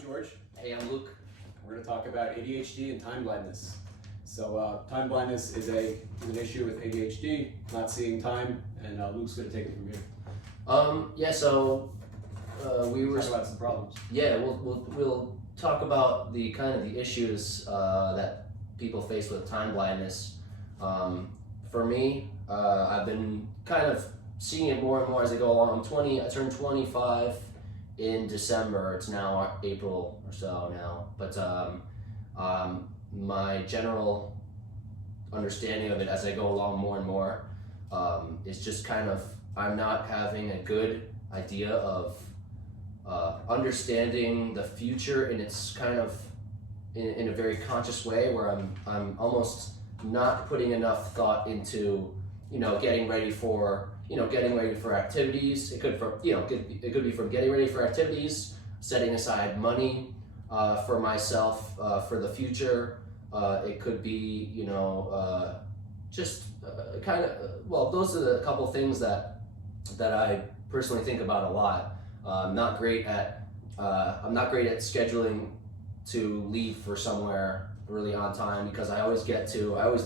George. Hey, I'm Luke. We're going to talk about ADHD and time blindness. So time blindness is an issue with ADHD, not seeing time, and Luke's going to take it from here. We were talk about some problems. Yeah, we'll talk about the kind of the issues that people face with time blindness. For me, I've been kind of seeing it more and more as I go along. I turned 25 in December. It's now April or so now, but my general understanding of it as I go along more and more is just kind of I'm not having a good idea of understanding the future in its kind of in a very conscious way, where I'm almost not putting enough thought into getting ready for activities. It could be from getting ready for activities, setting aside money for myself for the future. It could be those are the couple things that I personally think about a lot. I'm not great at scheduling to leave for somewhere really on time, because I always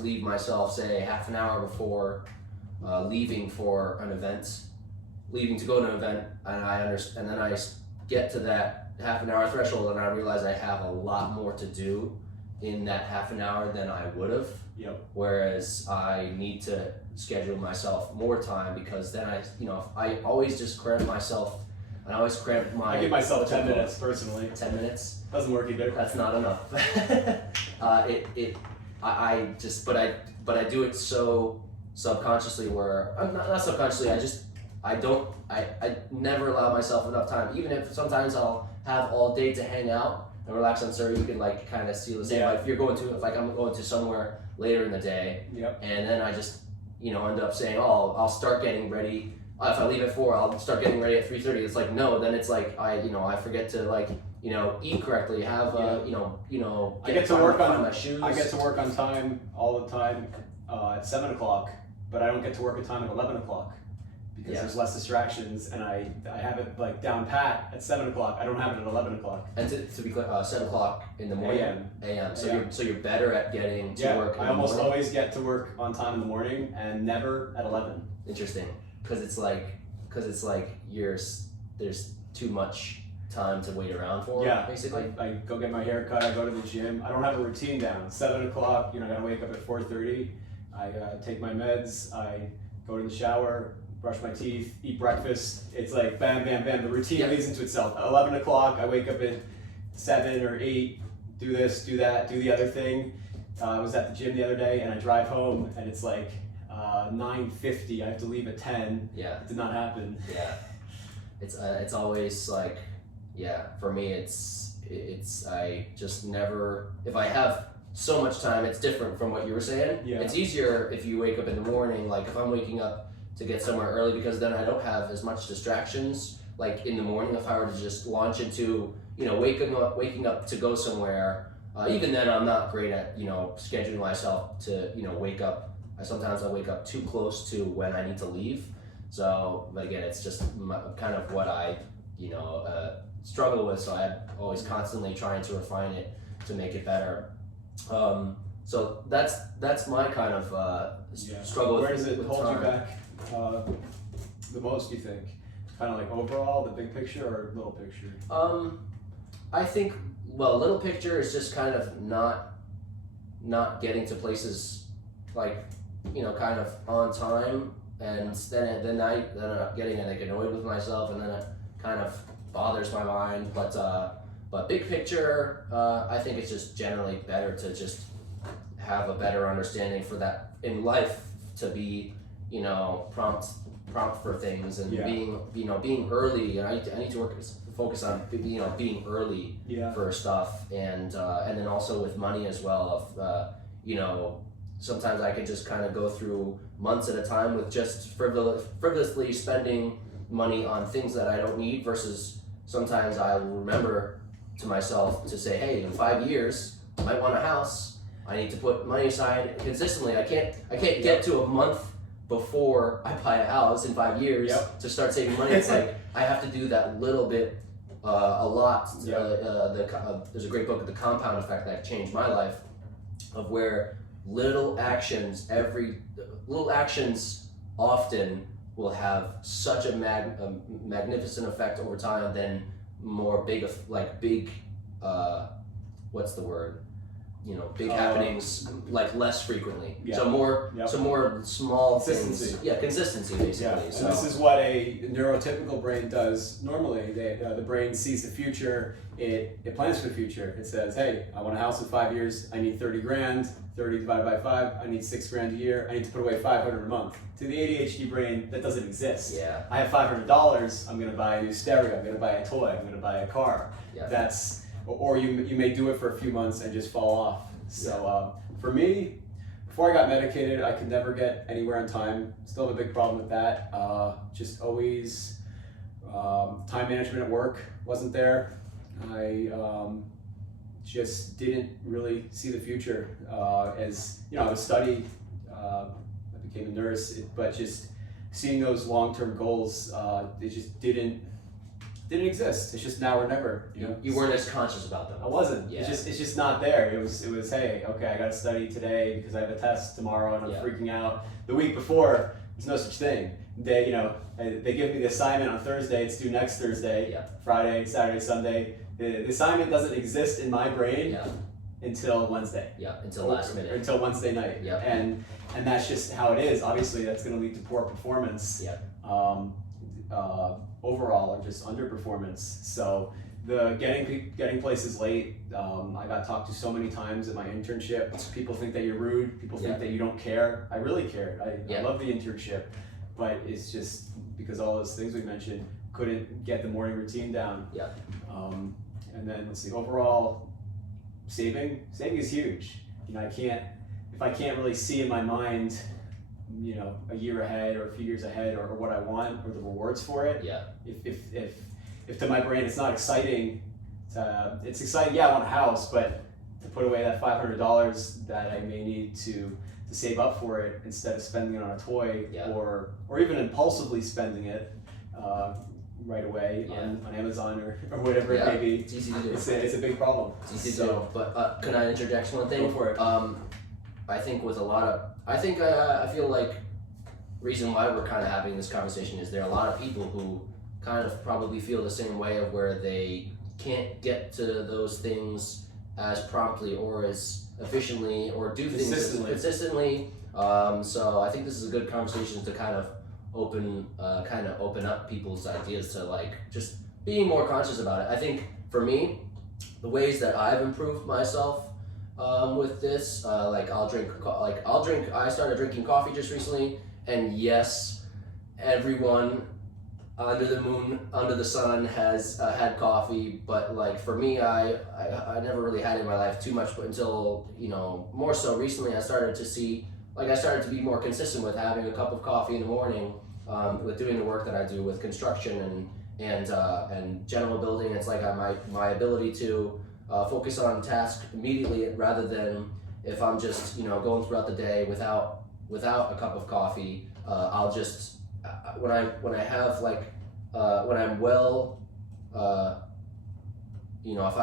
leave myself, say, half an hour before leaving to go to an event, and then I get to that half an hour threshold and I realize I have a lot more to do in that half an hour than I would have. Yep. Whereas I need to schedule myself more time, because then I always just cramp myself. I always cramp my. I give myself 10 minutes personally. 10 minutes. Doesn't work either. That's not enough. I do it so subconsciously, where I'm not subconsciously. I never allow myself enough time. Even if sometimes I'll have all day to hang out and relax. I'm sure you can kind of see the same. Yeah. Like I'm going to somewhere later in the day. Yep. And then I just end up saying, oh, I'll start getting ready. If I leave at 4, I'll start getting ready at 3:30. It's like, no, then it's like I forget to eat correctly. Have I get to work on my shoes. I get to work on time all the time at 7 o'clock, but I don't get to work at time at 11 o'clock because there's less distractions, and I have it down pat at 7 o'clock. I don't have it at 11 o'clock. And to be clear, 7 o'clock in the morning. A.M. So you're better at getting to work. I almost always get to work on time in the morning, and never at 11. Interesting, because it's like there's too much time to wait around for. Yeah, basically. I go get my hair cut. I go to the gym. I don't have a routine down. 7 o'clock. I gotta wake up at 4:30. I take my meds. I go to the shower, brush my teeth, eat breakfast. It's like bam, bam, bam. The routine leads into itself. At 11 o'clock, I wake up at 7 or 8. Do this, do that, do the other thing. I was at the gym the other day, and I drive home, and it's 9:50. I have to leave at 10. Yeah. It did not happen. Yeah. It's always for me it's I just never, if I have so much time, it's different from what you were saying. Yeah. It's easier if you wake up in the morning, if I'm waking up to get somewhere early, because then I don't have as much distractions in the morning. If I were to just launch into waking up to go somewhere, even then I'm not great at scheduling myself to wake up. Sometimes I wake up too close to when I need to leave. So, but again, it's just kind of what I struggle with. So I'm always constantly trying to refine it to make it better. So that's my kind of struggle. Where does it with hold time. you back the most, do you think? Kind of overall, the big picture, or little picture? I think, little picture is just kind of not getting to places kind of on time, and then I'm getting annoyed with myself, and then it kind of bothers my mind. But big picture, I think it's just generally better to just have a better understanding for that in life, to be prompt for things, and being early. And I need to focus on being early for stuff, and then also with money as well. Sometimes I could just kind of go through months at a time with just frivolously spending money on things that I don't need, versus sometimes I'll remember to myself to say, hey, in 5 years, I might want a house. I need to put money aside consistently. I can't get to a month before I buy a house in 5 years to start saving money. It's I have to do that little bit a lot. Yeah. There's a great book, The Compound Effect, that changed my life, of where little actions often will have such a magnificent effect over time than more big, what's the word? Big happenings like less frequently. Yeah. So more small Consistency. things. Yeah, consistency basically. Yeah, and So this is what a neurotypical brain does normally. The brain sees the future, it plans for the future. It says, hey, I want a house in 5 years, I need 30 grand, 30 divided by 5, I need 6 grand a year, I need to put away 500 a month. To the ADHD brain, that doesn't exist. yeah, I have $500, I'm gonna buy a new stereo, I'm gonna buy a toy, I'm gonna buy a car. yeah. Or you may do it for a few months and just fall off. So for me, before I got medicated, I could never get anywhere on time. Still have a big problem with that. Just always, time management at work wasn't there. I just didn't really see the future. As you know, I was studying, I became a nurse, but just seeing those long-term goals, they just didn't exist. It's just now or never. You weren't as conscious about them. I wasn't. Yeah. It's just not there. It was hey, okay, I gotta study today because I have a test tomorrow and I'm Yeah. freaking out. The week before, there's no such thing. They give me the assignment on Thursday, it's due next Thursday, Yeah. Friday, Saturday, Sunday. The assignment doesn't exist in my brain Yeah, until Wednesday. yeah. Until last minute. Until Wednesday night. Yeah. And that's just how it is. Obviously that's gonna lead to poor performance. Yeah. Overall, or just underperformance. So the getting places late, I got talked to so many times at my internship. People think that you're rude. People think Yeah. that you don't care. I really cared. I Yeah. love the internship, but it's just because all those things we mentioned, couldn't get the morning routine down. Yeah. And then let's see. Overall, saving is huge. If I can't really see in my mind, a year ahead or a few years ahead or what I want or the rewards for it. Yeah. If to my brain it's not exciting, it's exciting. Yeah, I want a house, but to put away that $500 that I may need to save up for it instead of spending it on a toy Yeah. or even impulsively spending it right away Yeah. on Amazon or whatever Yeah. it may be. It's easy to do. It's a big problem. It's easy to do. But can I interject one thing? Go for it. I think with a lot of, I feel like reason why we're kind of having this conversation is there are a lot of people who kind of probably feel the same way of where they can't get to those things as promptly or as efficiently or do things consistently. So I think this is a good conversation to kind of open up people's ideas to like just being more conscious about it. I think for me, the ways that I've improved myself with this, I started drinking coffee just recently, and yes, everyone under the moon, under the sun has had coffee, but like for me, I never really had it in my life too much, but until, more so recently I started to be more consistent with having a cup of coffee in the morning, with doing the work that I do with construction and general building. It's like my ability to focus on task immediately rather than if I'm just going throughout the day without a cup of coffee. I'll just when I'm well, if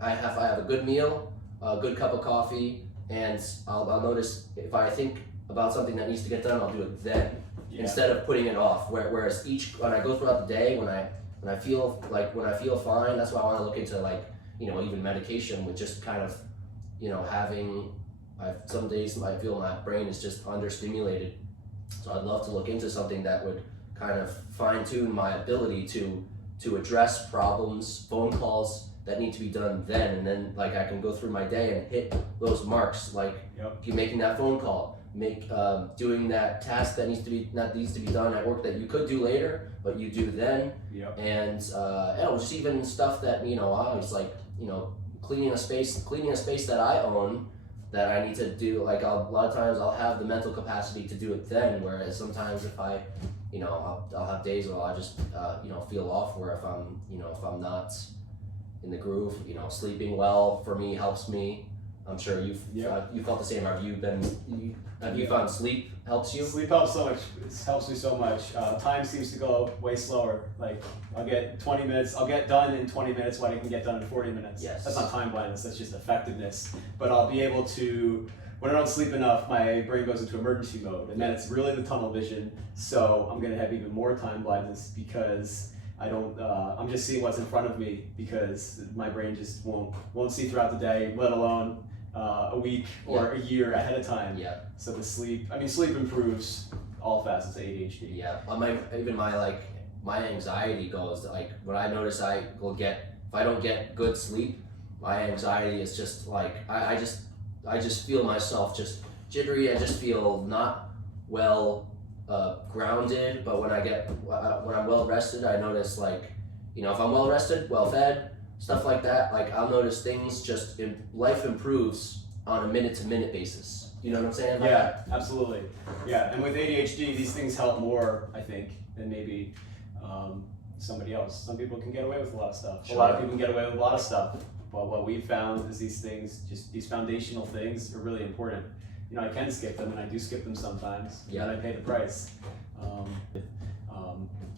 I have a good meal, a good cup of coffee, and I'll notice if I think about something that needs to get done, I'll do it then instead of putting it off. Whereas when I go throughout the day, when I feel fine, that's why I want to look into even medication with just kind of some days I feel my brain is just understimulated. So I'd love to look into something that would kind of fine-tune my ability to address problems, phone calls that need to be done then, and then I can go through my day and hit those marks, making that phone call, doing that task that needs to be done at work that you could do later, but you do then, and just even stuff that obviously cleaning a space that I own, that I need to do. A lot of times I'll have the mental capacity to do it then, whereas sometimes if I'll have days where I'll just feel off, where if I'm not in the groove, sleeping well for me helps me. I'm sure you've you felt the same. Have you found sleep helps you? Sleep helps so much. It helps me so much. Time seems to go way slower. Like I'll get 20 minutes. I'll get done in 20 minutes what I can get done in 40 minutes. Yes. That's not time blindness. That's just effectiveness. But I'll be able to. When I don't sleep enough, my brain goes into emergency mode, and then it's really the tunnel vision. So I'm gonna have even more time blindness because I don't. I'm just seeing what's in front of me because my brain just won't see throughout the day, let alone a week or a year ahead of time. Yeah. So the sleep. I mean, sleep improves all facets of ADHD. Yeah. My anxiety goes like when I notice if I don't get good sleep, my anxiety is just like I just feel myself just jittery. I just feel not well grounded. But when I'm well rested, I notice like, if I'm well rested, well fed, stuff like that, like I'll notice things life improves on a minute to minute basis. You know what I'm saying? Yeah, absolutely. Yeah, and with ADHD, these things help more, I think, than maybe somebody else. Some people can get away with a lot of stuff. Sure. A lot of people can get away with a lot of stuff. But what we've found is these things, just these foundational things, are really important. I can skip them, and I do skip them sometimes. Yeah. And I pay the price.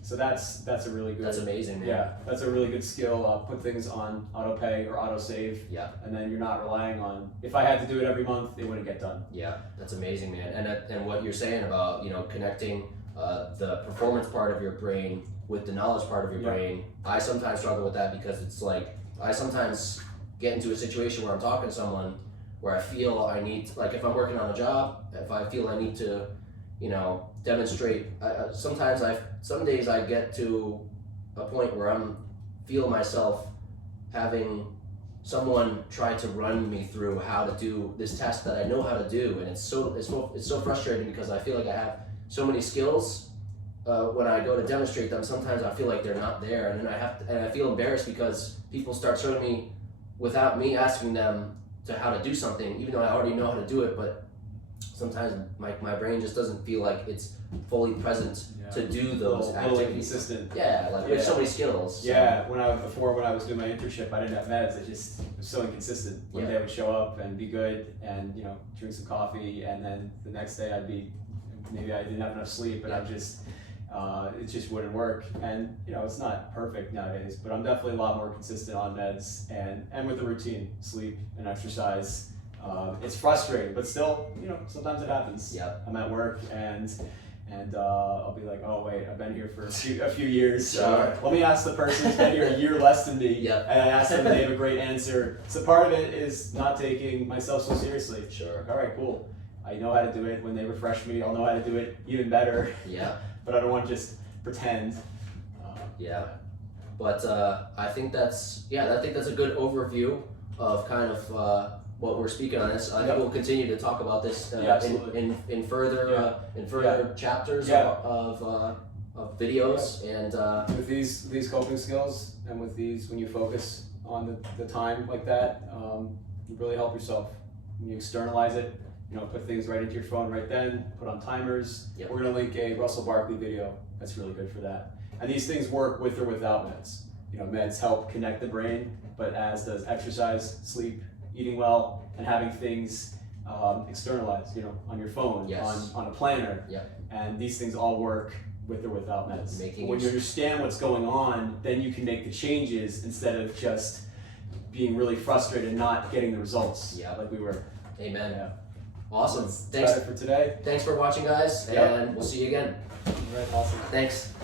So that's a really good. That's amazing, man. Yeah, that's a really good skill. Put things on auto pay or auto save. Yeah. And then you're not relying on. If I had to do it every month, it wouldn't get done. Yeah, that's amazing, man. And what you're saying about connecting the performance part of your brain with the knowledge part of your brain, I sometimes struggle with that because it's like I sometimes get into a situation where I'm talking to someone where I feel I need, like if I'm working on a job, if I feel I need to, demonstrate. Some days I get to a point where feel myself having someone try to run me through how to do this task that I know how to do, and it's so frustrating because I feel like I have so many skills. When I go to demonstrate them, sometimes I feel like they're not there, and then I feel embarrassed because people start showing me without me asking them how to do something, even though I already know how to do it. But sometimes my brain just doesn't feel like it's fully present to do those activities. Consistent. Yeah, like there's so many skills. So. Yeah, when I was doing my internship, I didn't have meds. It was so inconsistent. One day I would show up and be good, and drink some coffee, and then the next day maybe I didn't have enough sleep, and it just wouldn't work. And it's not perfect nowadays, but I'm definitely a lot more consistent on meds and with the routine, sleep and exercise. It's frustrating, but still, sometimes it happens. Yeah. I'm at work and I'll be like, oh wait, I've been here for a few years. Sure. Let me ask the person who's been here a year less than me. Yep. And I ask them, and they have a great answer. So part of it is not taking myself so seriously. Sure. All right, cool. I know how to do it. When they refresh me, I'll know how to do it even better. Yeah. But I don't want to just pretend. Yeah. But I think that's a good overview of kind of what we're speaking on this. I think we'll continue to talk about this in further chapters of videos and with these coping skills and with these, when you focus on the time like that, you really help yourself. When you externalize it, put things right into your phone right then, put on timers. Yep. We're gonna link a Russell Barkley video that's really good for that. And these things work with or without meds. Meds help connect the brain, but as does exercise, sleep, eating well, and having things externalized, on your phone, on a planner. Yep. And these things all work with or without meds. When you understand what's going on, then you can make the changes instead of just being really frustrated and not getting the results like we were. Amen. Yeah. Awesome. Thanks for today. Thanks for watching, guys, and we'll see you again. All right, awesome. Thanks.